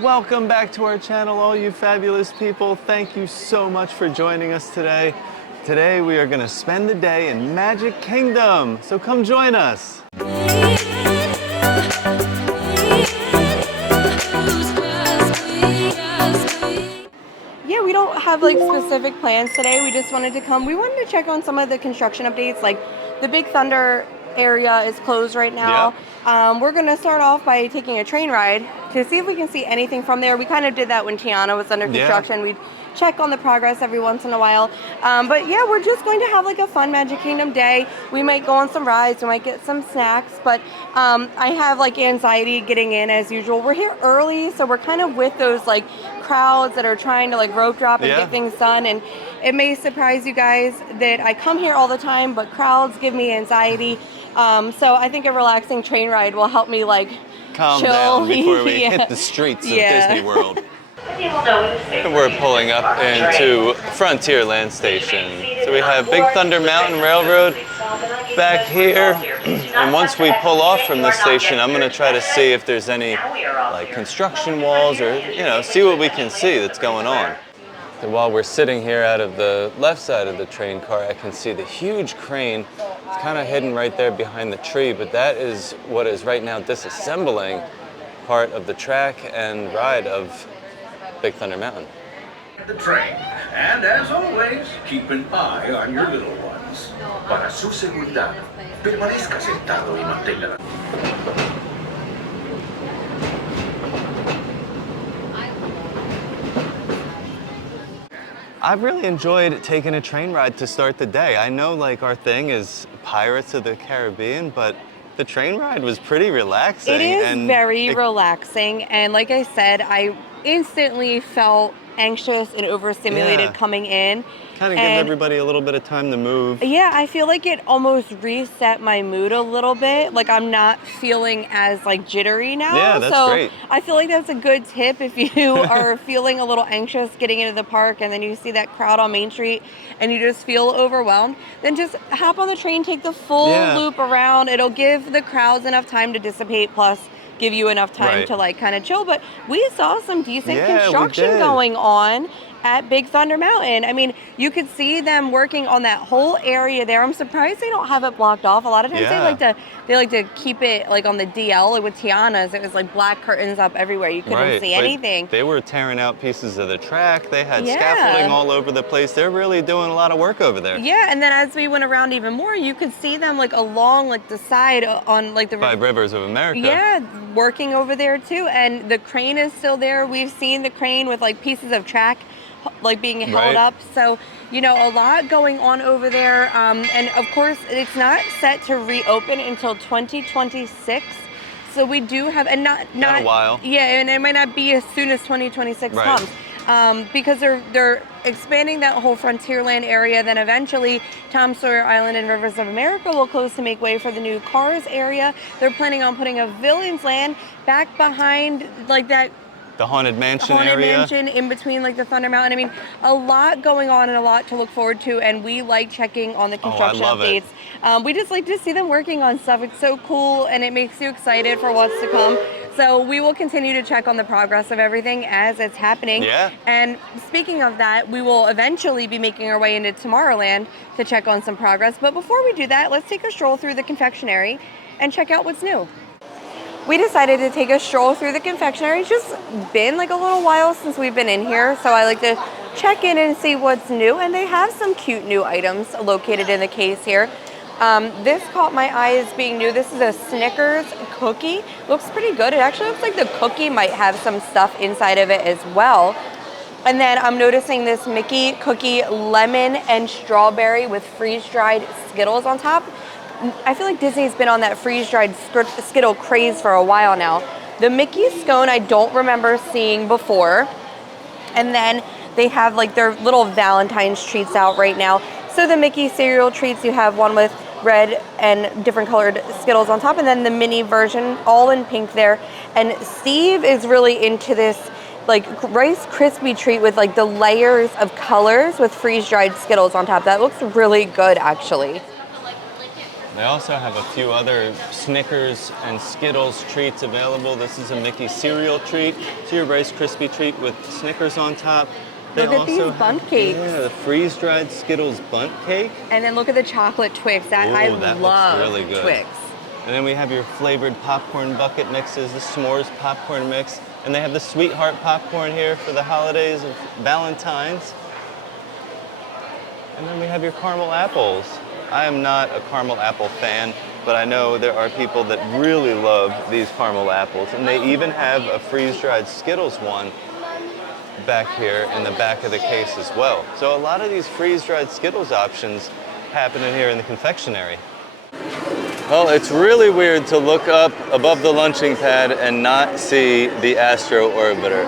Welcome back to our channel, all you fabulous people. Thank you so much for joining us today. Today we are going to spend the day in Magic Kingdom, so come join us. Yeah, we don't have like specific plans today. We just wanted to come. We wanted to check on some of the construction updates. Like the Big Thunder area is closed right now. We're going to start off by taking a train ride to see if we can see anything from there. We kind of did that when Tiana was under construction. We'd check on the progress every once in a while. But yeah, we're just going to have like a fun Magic Kingdom day. We might go on some rides, we might get some snacks, but I have like anxiety getting in as usual. We're here early, so we're kind of with those like crowds that are trying to like rope drop and get things done. And it may surprise you guys that I come here all the time, but crowds give me anxiety. So I think a relaxing train ride will help me like calm chill down before we hit the streets of Disney World. And we're pulling up into Frontierland Station. So we have Big Thunder Mountain Railroad back here. And once we pull off from the station, I'm going to try to see if there's any like construction walls or, you know, see what we can see that's going on. So while we're sitting here out of the left side of the train car, I can see the huge crane. It's kind of hidden right there behind the tree, but that is what is right now disassembling part of the track and ride of Big Thunder Mountain. The train, and as always, keep an eye on your little ones. Para su seguridad, permanezca sentado y manténgala. I've really enjoyed taking a train ride to start the day. I know like our thing is Pirates of the Caribbean, but the train ride was pretty relaxing. It is very relaxing, and like I said, I instantly felt anxious and overstimulated coming in. Kind of give everybody a little bit of time to move. Yeah, I feel like it almost reset my mood a little bit. Like I'm not feeling as like jittery now. Yeah, that's great. I feel like that's a good tip if you are feeling a little anxious getting into the park and then you see that crowd on Main Street and you just feel overwhelmed, then just hop on the train, take the full loop around. It'll give the crowds enough time to dissipate, plus give you enough time to like kind of chill. But we saw some decent construction going on at Big Thunder Mountain. I mean, you could see them working on that whole area there. I'm surprised they don't have it blocked off. A lot of times they like to keep it like on the DL. Like with Tiana's, it was like black curtains up everywhere. You couldn't see anything. They were tearing out pieces of the track. They had scaffolding all over the place. They're really doing a lot of work over there. Yeah, and then as we went around even more, you could see them like along like the side on like the Five Rivers of America. Yeah, working over there too. And the crane is still there. We've seen the crane with like pieces of track like being held up. So, you know, a lot going on over there. And of course, it's not set to reopen until 2026. So we do have, and not a while. Yeah, and it might not be as soon as 2026 comes. Because they're expanding that whole Frontierland area. Then eventually Tom Sawyer Island and Rivers of America will close to make way for the new Cars area. They're planning on putting a Villains Land back behind like that. The Haunted Mansion area. Haunted Mansion in between like the Thunder Mountain. I mean, a lot going on and a lot to look forward to, and we like checking on the construction updates. We just like to see them working on stuff. It's so cool, and it makes you excited for what's to come. So we will continue to check on the progress of everything as it's happening. Yeah. And speaking of that, we will eventually be making our way into Tomorrowland to check on some progress. But before we do that, let's take a stroll through the confectionery and check out what's new. We decided to take a stroll through the confectionery. It's just been like a little while since we've been in here, so I like to check in and see what's new, and they have some cute new items located in the case here. This caught my eye as being new. This is a Snickers cookie. Looks pretty good. It actually looks like the cookie might have some stuff inside of it as well. And then I'm noticing this Mickey cookie, lemon and strawberry with freeze-dried Skittles on top. I feel like Disney's been on that freeze-dried Skittle craze for a while now. The Mickey scone I don't remember seeing before. And then they have like their little Valentine's treats out right now. So the Mickey cereal treats, you have one with red and different colored Skittles on top, and then the mini version all in pink there. And Steve is really into this like Rice Krispie treat with like the layers of colors with freeze-dried Skittles on top. That looks really good actually. They also have a few other Snickers and Skittles treats available. This is a Mickey cereal treat. It's your Rice Krispie treat with Snickers on top. They Look at these also bundt have, cakes. yeah, the freeze-dried Skittles bundt cake. And then look at the chocolate Twix. I That love looks really good. Twix. And then we have your flavored popcorn bucket mixes, the s'mores popcorn mix, and they have the Sweetheart popcorn here for the holidays of Valentine's. And then we have your caramel apples. I am not a caramel apple fan, but I know there are people that really love these caramel apples. And they even have a freeze-dried Skittles one back here in the back of the case as well. So a lot of these freeze-dried Skittles options happen in here in the confectionery. Well, it's really weird to look up above the launching pad and not see the Astro Orbiter.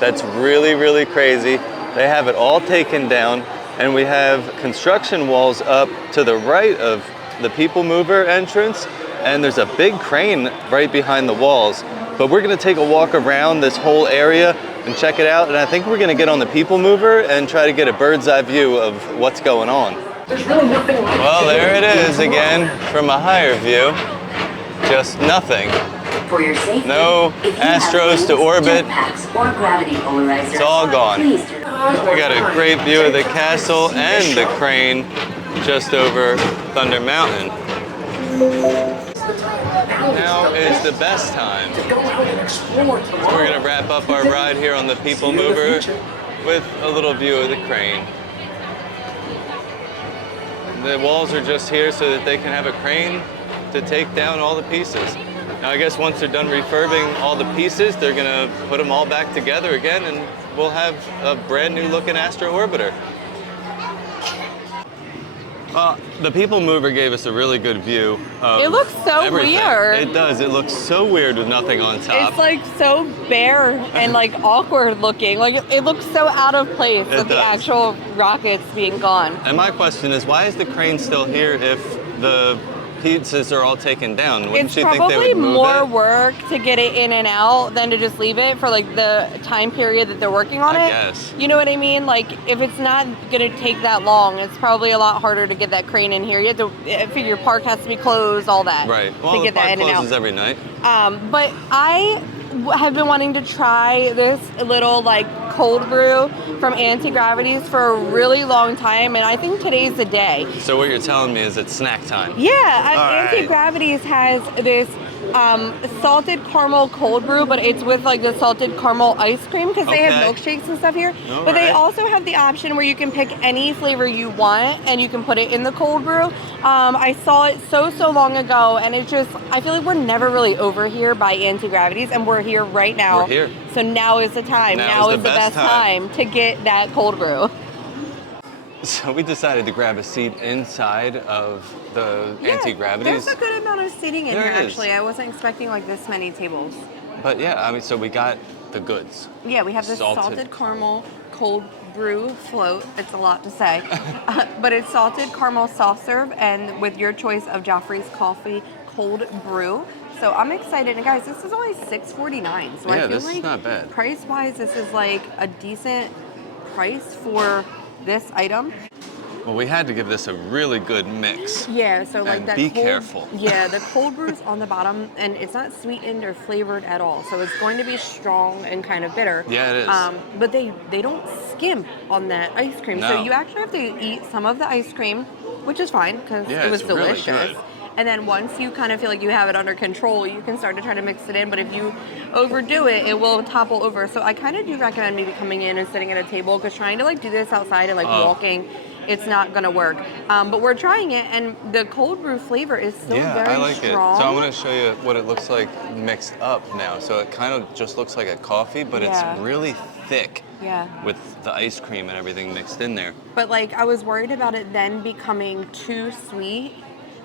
That's really, really crazy. They have it all taken down, and we have construction walls up to the right of the People Mover entrance, and there's a big crane right behind the walls. But we're gonna take a walk around this whole area and check it out, and I think we're gonna get on the People Mover and try to get a bird's eye view of what's going on. Well, there it is again from a higher view. Just nothing. For your safety, No Astros to orbit. It's all gone. We got a great view of the castle and the crane just over Thunder Mountain. Now is the best time. So we're gonna wrap up our ride here on the People Mover with a little view of the crane. The walls are just here so that they can have a crane to take down all the pieces. Now I guess once they're done refurbing all the pieces, they're gonna put them all back together again and we'll have a brand new looking Astro Orbiter. The People Mover gave us a really good view of It looks so everything. weird. It does. It looks so weird with nothing on top. It's like so bare and like awkward looking. Like it looks so out of place with the does. actual rockets being gone. And my question is, why is the crane still here if the pizzas are all taken down? Wouldn't It's you think they probably would move more it? work to get it in and out than to just leave it for like the time period that they're working on I it. guess. You know what I mean? Like if it's not gonna take that long, it's probably a lot harder to get that crane in here. You have to figure park has to be closed, all that. Right. Well, to the get that park in and out. closes every night. But I have been wanting to try this little like cold brew from Anti-Gravities for a really long time, and I think today's the day. So what you're telling me is it's snack time. Yeah, right. Anti-Gravities has this salted caramel cold brew, but it's with like the salted caramel ice cream because they have Okay. milkshakes and stuff here. All But they right. also have the option where you can pick any flavor you want and you can put it in the cold brew. I saw it so long ago, and it's just, I feel like we're never really over here by Anti-Gravities, and we're here right now. We're here. So now is the time. Now is the best time to get that cold brew. So we decided to grab a seat inside of the Anti-Gravities. There's a good amount of seating in There here, is. actually. I wasn't expecting like this many tables. But yeah, I mean, so we got the goods. Yeah, we have this salted caramel cold brew float. It's a lot to say. But it's salted caramel soft serve and with your choice of Joffrey's coffee cold brew. So I'm excited. And guys, this is only $6.49. So Yeah, I feel this like is not bad. price-wise, this is like a decent price for this item. Well, we had to give this a really good mix. Yeah, so like And that be cold, careful. Yeah, the cold brew's on the bottom, and it's not sweetened or flavored at all. So it's going to be strong and kind of bitter. Yeah, it is. But they don't skimp on that ice cream. No. So you actually have to eat some of the ice cream, which is fine because Yeah, it was it's really delicious. good. And then once you kind of feel like you have it under control, you can start to try to mix it in. But if you overdo it, it will topple over. So I kind of do recommend maybe coming in and sitting at a table, because trying to like do this outside and like walking, it's not gonna work. But we're trying it, and the cold brew flavor is still Yeah, very I like strong. it. So I'm going to show you what it looks like mixed up now. So it kind of just looks like a coffee, but Yeah. it's really thick Yeah. with the ice cream and everything mixed in there. But like I was worried about it then becoming too sweet,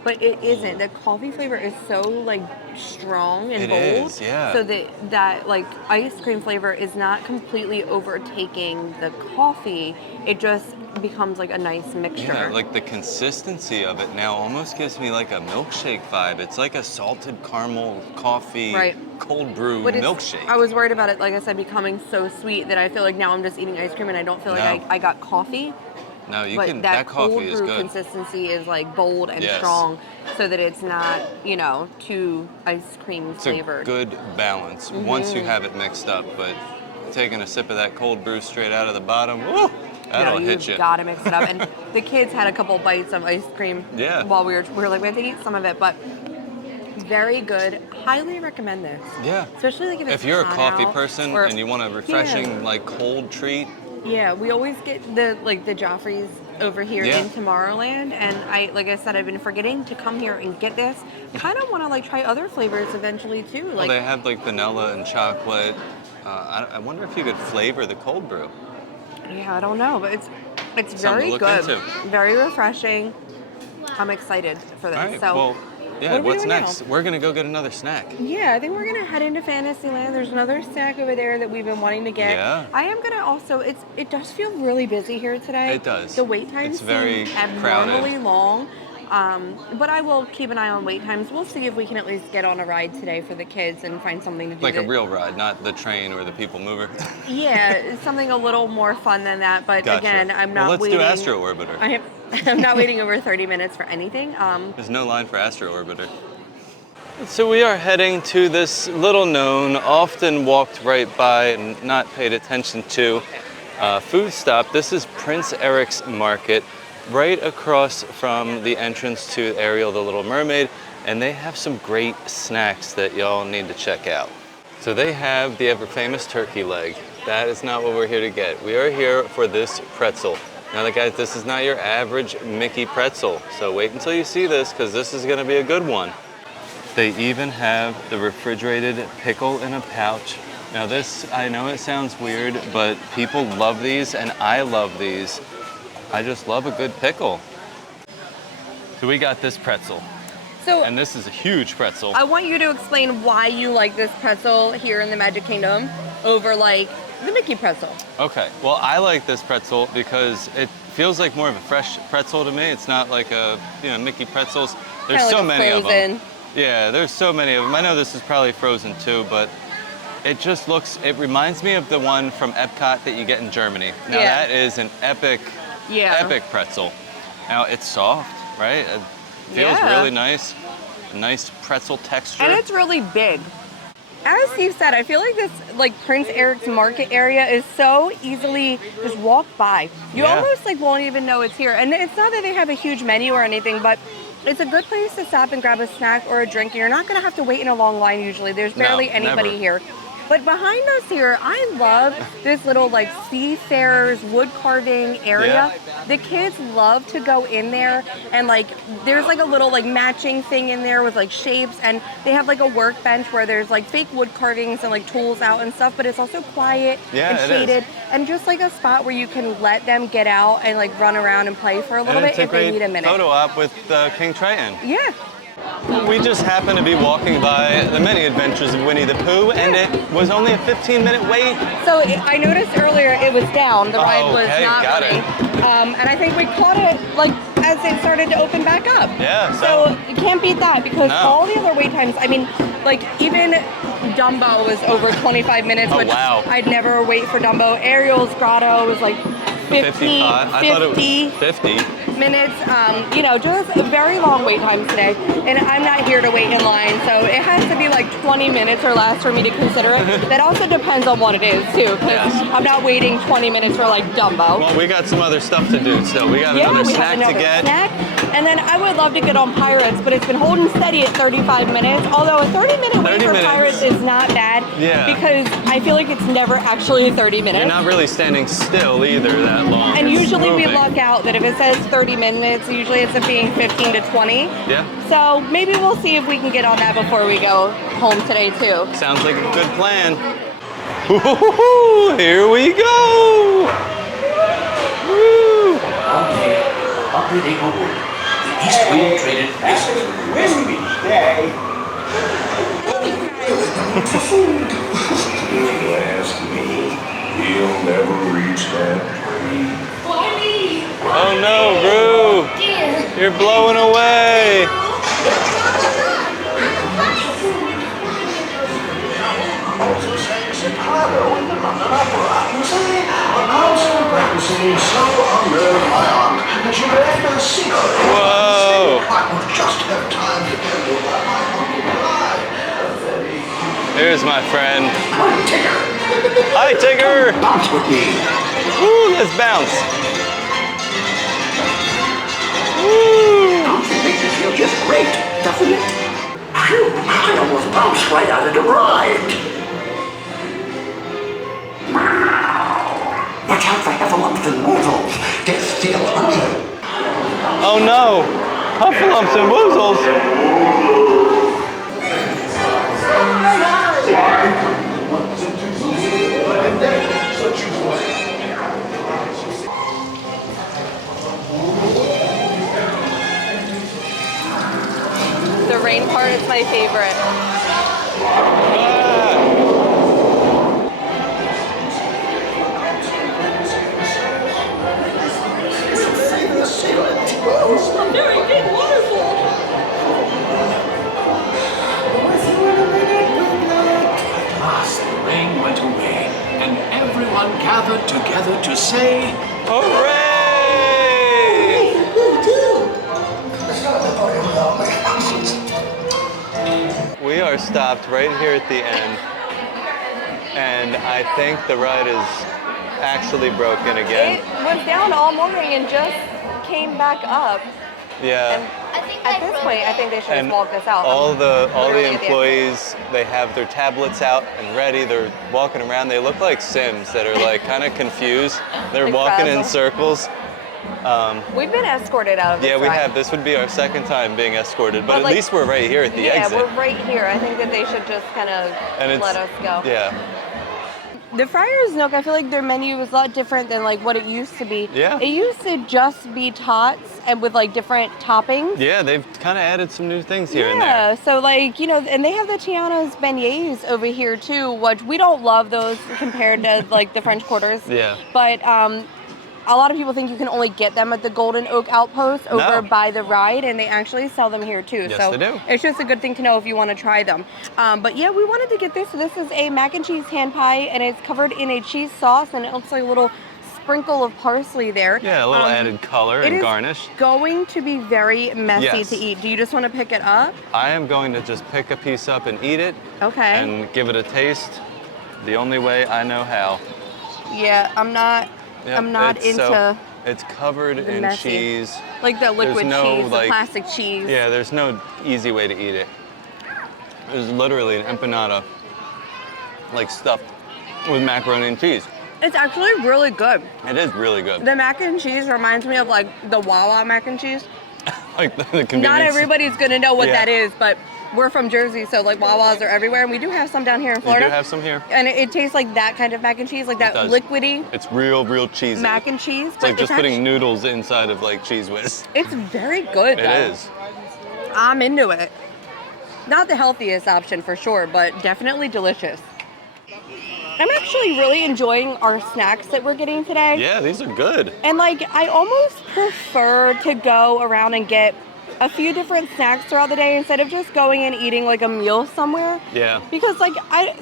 but it isn't. The coffee flavor is so like strong and It bold. is, yeah. So that like ice cream flavor is not completely overtaking the coffee. It just becomes like a nice mixture. Yeah, like the consistency of it now almost gives me like a milkshake vibe. It's like a salted caramel coffee Right. cold brew But milkshake. I was worried about it, like I said, becoming so sweet that I feel like now I'm just eating ice cream and I don't feel like No. I got coffee. No, you but can. that That coffee cold is brew good. consistency is like bold and Yes. strong, so that it's not, you know, too ice cream It's flavored. a good balance once you have it mixed up. But taking a sip of that cold brew straight out of the bottom, woo, that'll hit you. You've got to mix it up. And the kids had a couple bites of ice cream Yeah. while we were like, we have to eat some of it, but very good. Highly recommend this. Yeah. Especially like If you're a hot coffee out, person or- and you want a refreshing, Yeah. like cold treat, Yeah, we always get the Joffreys over here Yeah. in Tomorrowland, and like I said, I've been forgetting to come here and get this. Kind of want to like try other flavors eventually too. well, Like, they have like vanilla and chocolate. I wonder if you could flavor the cold brew. yeah, I don't know, but it's Something to very look good, into. very refreshing. I'm excited for this. All right. So, Well, yeah. what are we What's doing next? now? We're gonna go get another snack. Yeah, I think we're gonna head into Fantasyland. There's another snack over there that we've been wanting to get. Yeah. I am gonna also. It does feel really busy here today. It does. The wait times It's very seem crowded. abnormally long. But I will keep an eye on wait times. We'll see if we can at least get on a ride today for the kids and find something to do. Like a that- real ride, not the train or the people mover. Yeah, it's something a little more fun than that. But Gotcha. again, I'm not Well, let's waiting. do Astro Orbiter. I'm not waiting over 30 minutes for anything. There's no line for Astro Orbiter. So we are heading to this little known, often walked right by and not paid attention to food stop. This is Prince Eric's Market, right across from the entrance to Ariel the Little Mermaid, and they have some great snacks that y'all need to check out. So they have the ever famous turkey leg. That is not what we're here to get. We are here for this pretzel. Now guys, this is not your average Mickey pretzel, so wait until you see this because this is gonna be a good one. They even have the refrigerated pickle in a pouch. Now this, I know it sounds weird, but people love these and I love these. I just love a good pickle. So we got this pretzel, So and this is a huge pretzel. I want you to explain why you like this pretzel here in the Magic Kingdom over like the Mickey pretzel. Okay, well I like this pretzel because it feels like more of a fresh pretzel to me. It's not like a, Mickey pretzels. There's Kinda so like a many of them. frozen. Yeah, there's so many of them. I know this is probably frozen too, but it just looks, it reminds me of the one from Epcot that you get in Germany. Now Yeah. that is an epic pretzel. Now it's soft, right? It feels Yeah. really nice. Nice pretzel texture. And it's really big. As Steve said, I feel like this Prince Eric's Market area is so easily just walked by. You Yeah. almost won't even know it's here. And it's not that they have a huge menu or anything, but it's a good place to stop and grab a snack or a drink. And you're not going to have to wait in a long line usually. There's barely anybody never. here. But behind us here, I love this little seafarers wood carving area. The kids love to go in there and there's a little matching thing in there with shapes, and they have a workbench where there's fake wood carvings and tools out and stuff, but it's also quiet and it shaded is. and just a spot where you can let them get out and run around and play for a little and bit it's a if they need a great minute. photo op with King Triton. Yeah. We just happened to be walking by the many adventures of Winnie the Pooh, and it was only a 15-minute wait. So I noticed earlier it was down. The ride was okay, not got running. And I think we caught it as it started to open back up. Yeah, So you can't beat that because No. all the other wait times, I mean, even Dumbo was over 25 minutes, Oh, which wow. I'd never wait for Dumbo. Ariel's Grotto was 50, 55. I thought it was 50. minutes. Just a very long wait times today. And I'm not here to wait in line, so it has to be 20 minutes or less for me to consider it. That also depends on what it is too, because Yes. I'm not waiting 20 minutes for Dumbo. Well, we got some other stuff to do, so we got another we have snack another to get. snack. And then I would love to get on Pirates, but it's been holding steady at 35 minutes. Although a 30-minute wait 30 for minutes. Pirates is not bad, Yeah. because I feel like it's never actually 30 minutes. You're not really standing still either that long. And It's usually we moving. luck out that if it says 30 minutes, usually it's being 15 to 20. Yeah, So maybe we'll see if we can get on that before we go home today too. sounds like a good plan. Woo-hoo-hoo-hoo, here we go! Woo! Okay, upgrading aboard. The East Wind Traded Places. Windy day. If you ask me, he'll never reach that tree. Oh no, Roo! You're blowing away! Chicago in the London Opera. You see, a concert represents seemed so unnerved my aunt that she made a cigarette. Whoa! I would just have time to tell you about my humble bride. Here's my friend. Hi, Tigger. Hi, Tigger! Bounce with me. Woo, let's bounce. Woo! Bouncing makes you feel just great, doesn't it? Phew, I almost bounced right out of the ride. Watch out for heffalumps and woozles. They'll steal honey. Oh no! Huffalumps and woozles! The rain part is my favorite. At last the rain went away, and everyone gathered together to say, Hooray! We are stopped right here at the end, and I think the ride is actually broken again. It was down all morning and just came back up. Yeah. At this point, I think they should And just walk this out. all the Literally at the employees, they have their tablets out and ready. They're walking around. They look like Sims that are like kind of confused. They're Like walking in frazzled. circles. We've been escorted out of this Yeah, we ride. have. This would be our second time being escorted, but But, at like, least we're right here at the Yeah, exit. we're right here. I think that they should just kind of And it's, let us go. Yeah. The Friar's Nook, I feel like their menu is a lot different than like what it used to be. Yeah. It used to just be tots and with like different toppings. Yeah, they've kind of added some new things here and there. Yeah, so like, you know, and they have the Tiana's beignets over here too, which we don't love those compared to like the French Quarters. Yeah. But a lot of people think you can only get them at the Golden Oak Outpost over No. by the ride, and they actually sell them here too. Yes, so they do. it's just a good thing to know if you want to try them. But yeah, we wanted to get this. So this is a mac and cheese hand pie, and it's covered in a cheese sauce, and it looks like a little sprinkle of parsley there. Yeah, a little added color It and is garnish. going to be very messy Yes. to eat. Do you just want to pick it up? I am going to just pick a piece up and eat it Okay. and give it a taste the only way I know how. Yeah, I'm not. Yep, I'm not it's into it's covered the in messy. cheese. like the liquid no, cheese, the like- plastic cheese. Yeah, there's no easy way to eat it. It's literally an empanada, like stuffed with macaroni and cheese. It's actually really good. It is really good. The mac and cheese reminds me of like the Wawa mac and cheese. Like the convenience. Not everybody's gonna know what Yeah. that is, but we're from Jersey, so like Wawas are everywhere, and we do have some down here in We Florida. do have some here. And it tastes like that kind of mac and cheese, like that does. liquidy It's real cheesy. mac and cheese. It's like just actu- putting noodles inside of like Cheese Whiz. It's very good. It though. is. I'm into it. Not the healthiest option for sure, but definitely delicious. I'm actually really enjoying our snacks that we're getting today. Yeah, these are good. And like, I almost prefer to go around and get a few different snacks throughout the day instead of just going and eating like a meal somewhere. Yeah. Because like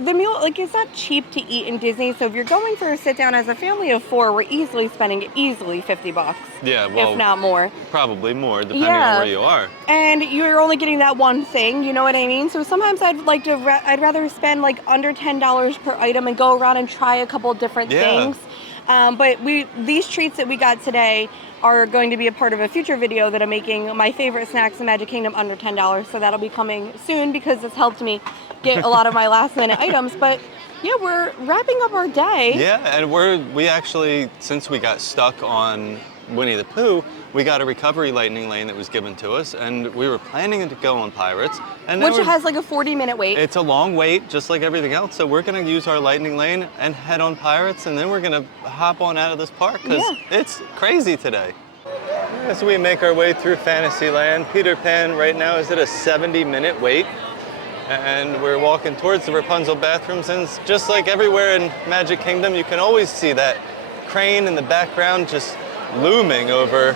the meal, like it's not cheap to eat in Disney. So if you're going for a sit down as a family of 4, we're easily spending $50, Yeah, well, if not more. probably more depending Yeah. on where you are. And you're only getting that one thing, you know what I mean? So sometimes I'd rather spend like under $10 per item and go around and try a couple different Yeah. things. But these treats that we got today are going to be a part of a future video that I'm making, my favorite snacks in Magic Kingdom under $10. So that'll be coming soon because it's helped me get a lot of my last minute items. But yeah, we're wrapping up our day. Yeah, and we actually, since we got stuck on Winnie the Pooh, we got a recovery lightning lane that was given to us, and we were planning to go on Pirates. And now Which has like a 40-minute wait. it's a long wait, just like everything else. So we're gonna use our lightning lane and head on Pirates, and then we're gonna hop on out of this park because Yeah. it's crazy today. As we make our way through Fantasyland, Peter Pan right now is at a 70-minute wait. And we're walking towards the Rapunzel bathrooms, and it's just like everywhere in Magic Kingdom, you can always see that crane in the background just looming over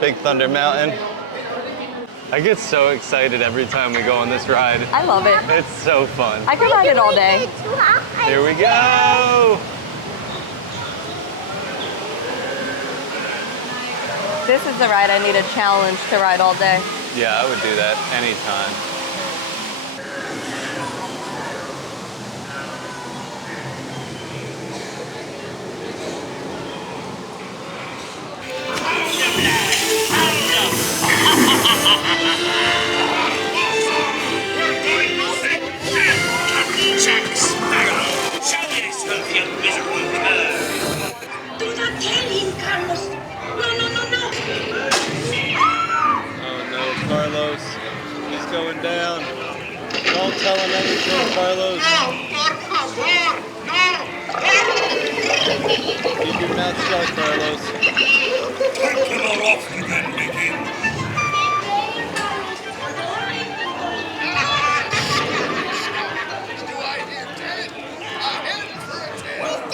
Big Thunder Mountain. I get so excited every time we go on this ride. I love it. It's so fun. I could ride it all day. Here we go. This is a ride I need a challenge to ride all day. Yeah, I would do that anytime. Jack Sparrow, show yourself, you miserable cur. Do not tell him, Carlos. No, no, no, no. Oh no, Carlos. He's going down. Don't tell him anything, Carlos. No, por favor, no. Keep your mouth shut, Carlos. Take him off again, Mickey.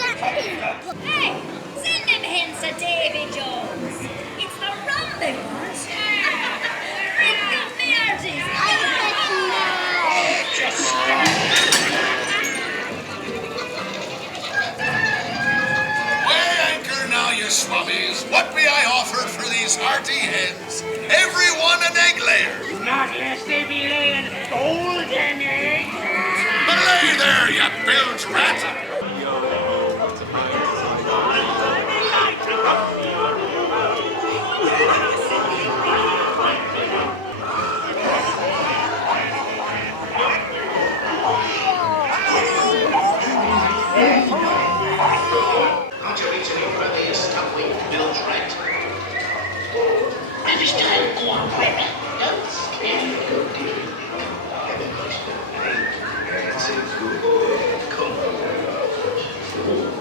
Hey, send them hens to Davy Jones. It's the Rumble Ones. Bring up the artists. Just stop. Weigh anchor now, you swabbies. What be I offered for these hearty hens? Every one an egg layer. Not lest they be laying golden eggs. Belay there, you bilge rat.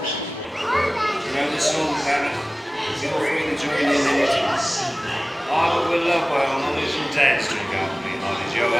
You know this song, Parrot? Feel free to join in anytime. I will love by all mothers and dads to accompany Honey Joe.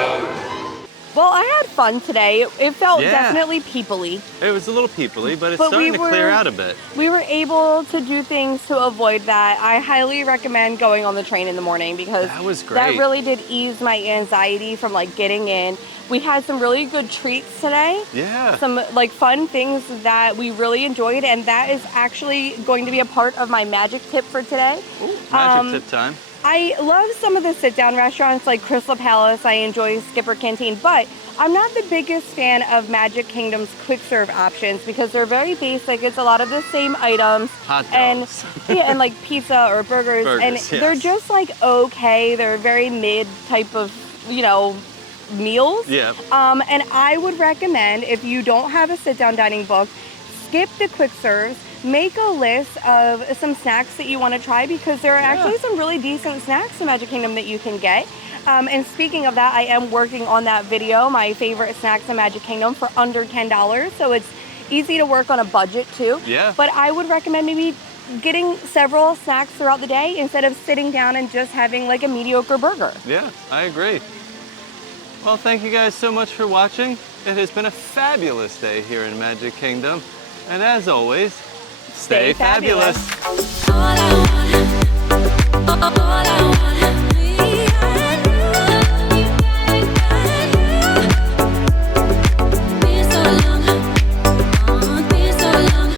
Well, I had fun today. It felt definitely people-y. It was a little people-y, but it's But starting we to clear were- out a bit. We were able to do things to avoid that. I highly recommend going on the train in the morning because That was that great. really did ease my anxiety from like getting in. We had some really good treats today. Yeah. Some like fun things that we really enjoyed, and that is actually going to be a part of my magic tip for today. Magic tip time. I love some of the sit-down restaurants like Crystal Palace. I enjoy Skipper Canteen, but I'm not the biggest fan of Magic Kingdom's quick serve options because they're very basic. It's a lot of the same items. Hot And dogs. yeah, and like pizza or burgers. And Burgers, they're yes. just like okay. They're very mid type of, meals. Yeah. And I would recommend if you don't have a sit-down dining book, skip the quick serves. Make a list of some snacks that you want to try because there are actually some really decent snacks in Magic Kingdom that you can get. And speaking of that, I am working on that video, my favorite snacks in Magic Kingdom for under $10. So it's easy to work on a budget too. Yeah. But I would recommend maybe getting several snacks throughout the day instead of sitting down and just having like a mediocre burger. Yeah, I agree. Well, thank you guys so much for watching. It has been a fabulous day here in Magic Kingdom. And as always, stay fabulous. fabulous. All I want